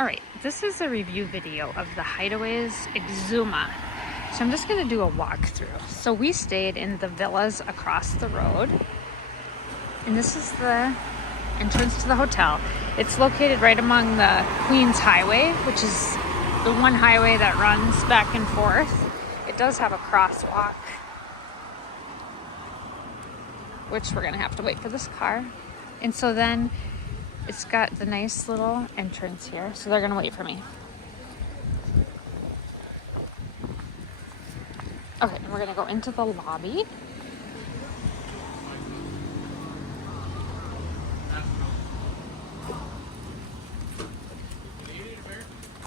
All right, this is a review video of the Hideaway's Exhuma. So I'm just gonna do a walkthrough. So we stayed in the villas across the road. And this is the entrance to the hotel. It's located right among the Queens Highway, which is the one highway that runs back and forth. It does have a crosswalk, which we're gonna have to wait for this car. And so then it's got the nice little entrance here. So they're gonna wait for me. Okay, and we're gonna go into the lobby.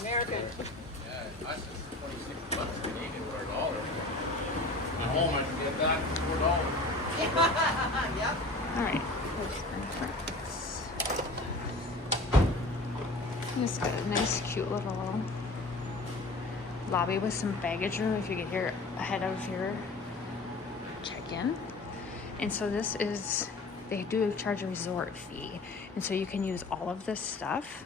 American. Yeah, us is 26 bucks Canadian for $1. At home, I can get that for $4. Yep. All right, here's the entrance. It's got a nice, cute little lobby with some baggage room if you get here ahead of your check-in. And so this is, they do charge a resort fee, and so you can use all of this stuff.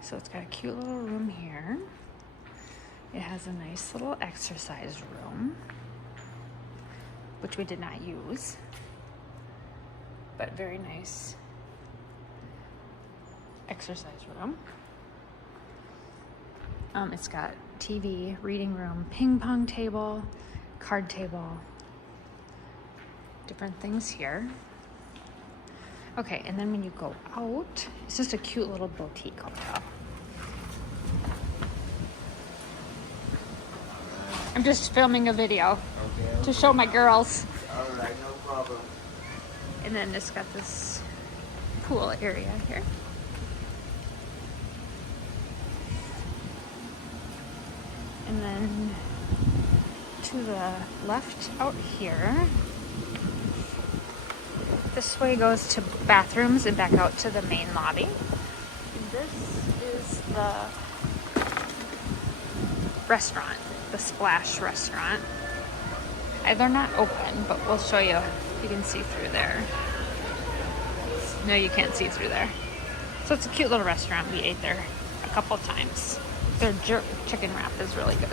So it's got a cute little room here. It has a nice little exercise room, which we did not use, but very nice exercise room. It's got TV, reading room, ping pong table, card table, different things here. Okay, and then when you go out, it's just a cute little boutique hotel. I'm just filming a video to show my girls. All right, no problem. And then it's got this pool area here. And then to the left out here, this way goes to bathrooms and back out to the main lobby. And this is the restaurant, the Splash restaurant. They're not open, but we'll show you. You can see through there. No, you can't see through there. So it's a cute little restaurant. We ate there a couple times. Their jerk chicken wrap is really good.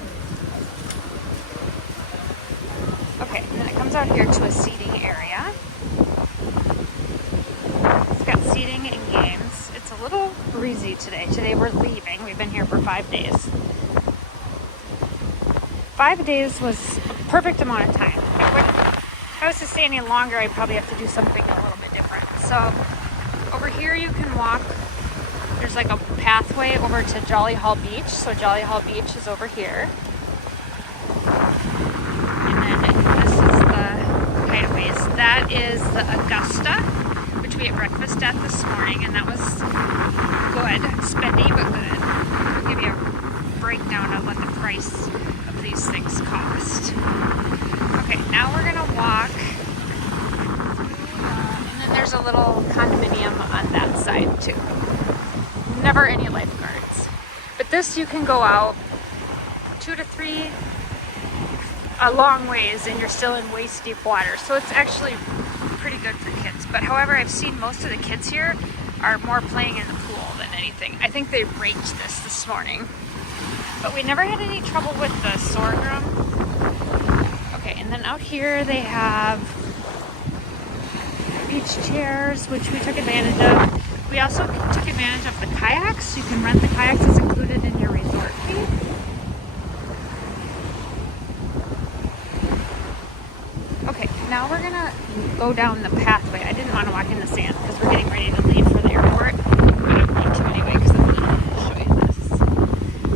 Okay, and then it comes out here to a seating area. It's got seating and games. It's a little breezy today. Today we're leaving. We've been here for 5 days. 5 days was a perfect amount of time. If I was to stay any longer, I'd probably have to do something a little bit different. So over here you can walk. There's like a pathway over to Jolly Hall Beach. So Jolly Hall Beach is over here. And then this is the Hideaways. That is the Augusta, which we ate breakfast at this morning, and that was good. Spendy, but good. I'll give you a breakdown of what the price of these things cost. Okay, now we're gonna walk. And then there's a little condominium on that side too. Never any lifeguards. But this you can go out 2 to 3 a long ways and you're still in waist deep water. So it's actually pretty good for kids. But however, I've seen most of the kids here are more playing in the pool than anything. I think they raked this morning. But we never had any trouble with the sorghum. Okay, and then out here they have beach chairs, which we took advantage of. We also took advantage of the kayaks. You can rent the kayaks, it's included in your resort fee. Okay, now we're gonna go down the pathway. I didn't want to walk in the sand because we're getting ready to leave for the airport. But I'm going to anyway because I'm gonna show you this.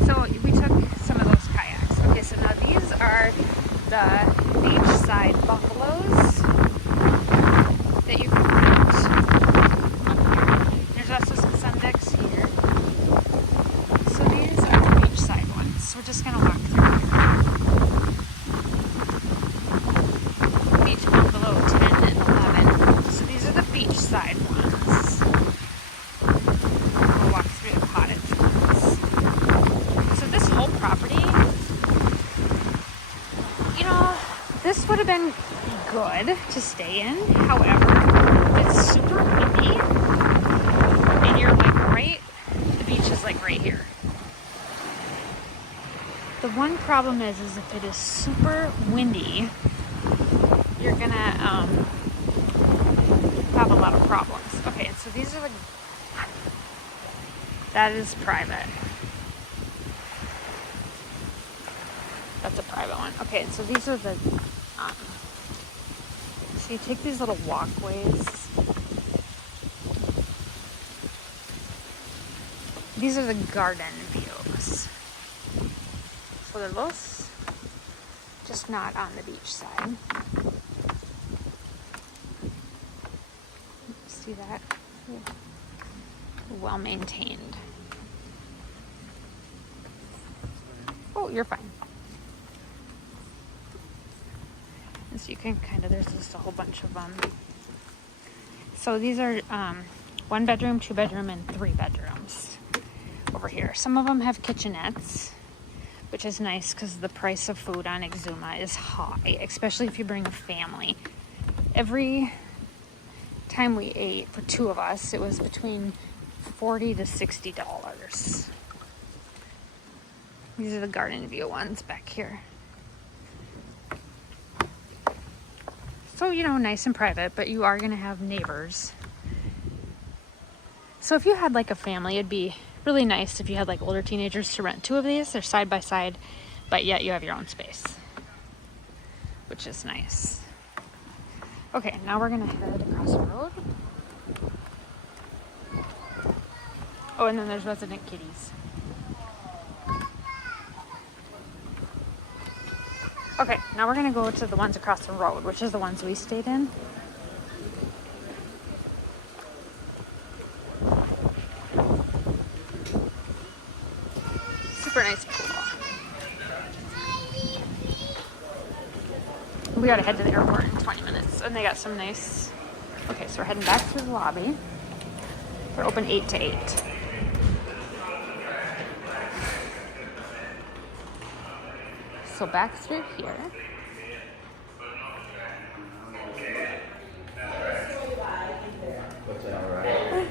So we took some of those kayaks. Okay, so now these are the beachside bungalows that you can rent. There's also some sun decks here. So these are the beachside ones. So we're just gonna walk through here. Beach bungalow 10 and 11. So these are the beachside ones. We'll walk through the cottage ones. So this whole property, you know, this would have been good to stay in. However, it's super windy, and you're like right, the beach is like The one problem is if it is super windy, you're gonna have a lot of problems. Okay, so these are that is private. That's a private one. Okay, and so these are the, so you take these little walkways. These are the garden views. So they're both just not on the beach side. See that? Well maintained. Oh, you're fine. And so you can kind of, there's just a whole bunch of them. So these are 1 bedroom, 2 bedroom, and 3 bedrooms over here. Some of them have kitchenettes, which is nice because the price of food on Exhuma is high, especially if you bring a family. Every time we ate for 2 of us, it was between $40 to $60. These are the garden view ones back here. So, you know, nice and private, but you are going to have neighbors. So if you had like a family, it'd be really nice if you had like older teenagers to rent 2 of these. They're side by side, but yet you have your own space, which is nice. Okay, now we're going to head across the road. Oh, and then there's resident kitties. Okay, now we're gonna go to the ones across the road, which is the ones we stayed in. Super nice pool. We gotta head to the airport in 20 minutes, and they got some nice. Okay, so we're heading back to the lobby. They're open 8 to 8. So back through here. What's that, all right?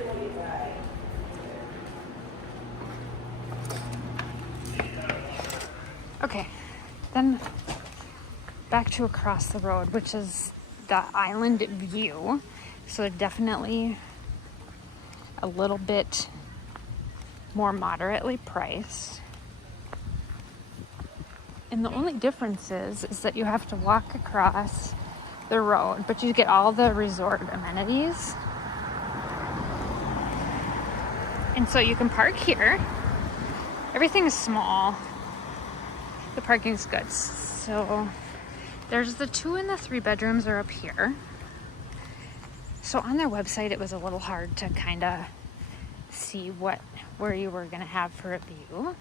Okay, then back to across the road, which is the island view. So they're definitely a little bit more moderately priced. And the only difference is that you have to walk across the road, but you get all the resort amenities. And so you can park here. Everything is small. The parking's good. So there's the 2 and the 3 bedrooms are up here. So on their website, it was a little hard to kind of see where you were going to have for a view.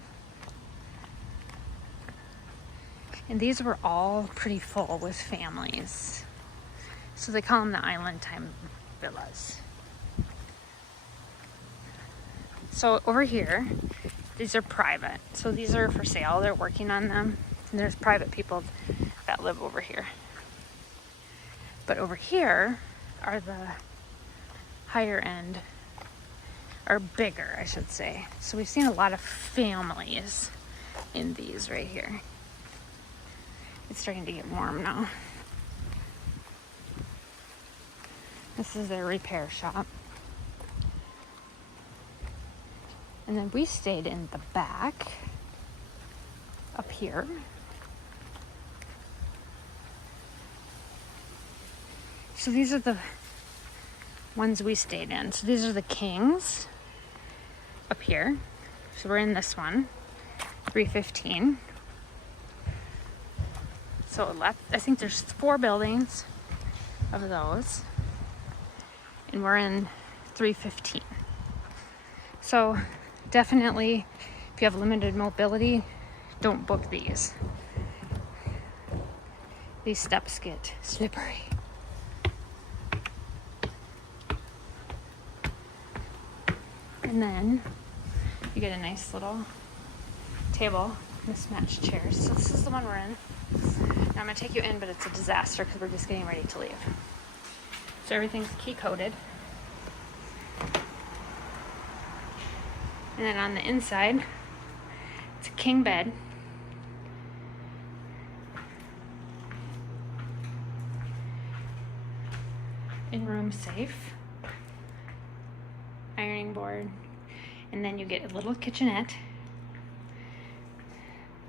And these were all pretty full with families. So they call them the island time villas. So over here, these are private. So these are for sale. They're working on them. And there's private people that live over here. But over here are the higher end, or bigger, I should say. So we've seen a lot of families in these right here. It's starting to get warm now. This is their repair shop. And then we stayed in the back up here. So these are the ones we stayed in. So these are the kings up here. So we're in this one, 315. So left, I think there's 4 buildings of those. And we're in 315. So definitely, if you have limited mobility, don't book these. These steps get slippery. And then you get a nice little table, mismatched chairs. So this is the one we're in. Now I'm gonna take you in, but it's a disaster because we're just getting ready to leave. So everything's key coded. And then on the inside, it's a king bed. room safe, ironing board, and then you get a little kitchenette,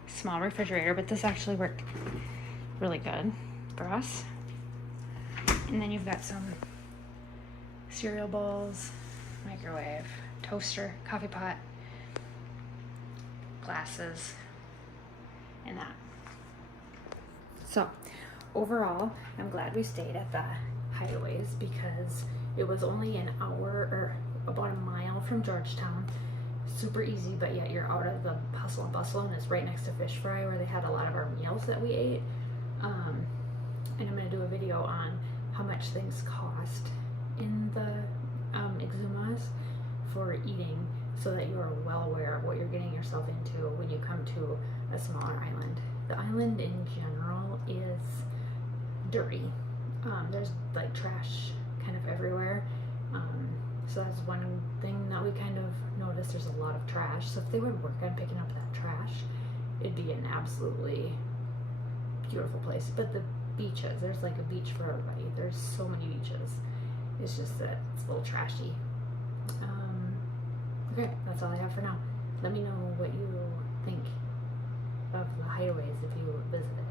small refrigerator, but this actually worked really good for us. And then you've got some cereal bowls, microwave, toaster, coffee pot, glasses, and that. So overall, I'm glad we stayed at the Hideaways because it was only an hour or about a mile from Georgetown. Super easy, but yet you're out of the hustle and bustle, and it's right next to Fish Fry where they had a lot of our meals that we ate. And I'm going to do a video on how much things cost in the Exhumas for eating, so that you are well aware of what you're getting yourself into when you come to a smaller island. The island in general is dirty. There's like trash kind of everywhere. So that's one thing that we kind of noticed. There's a lot of trash. So if they would work on picking up that trash, it'd be an absolutely beautiful place. But the beaches, there's like a beach for everybody. There's so many beaches. It's just that it's a little trashy. Okay, that's all I have for now. Let me know what you think of the Hideaways if you visit.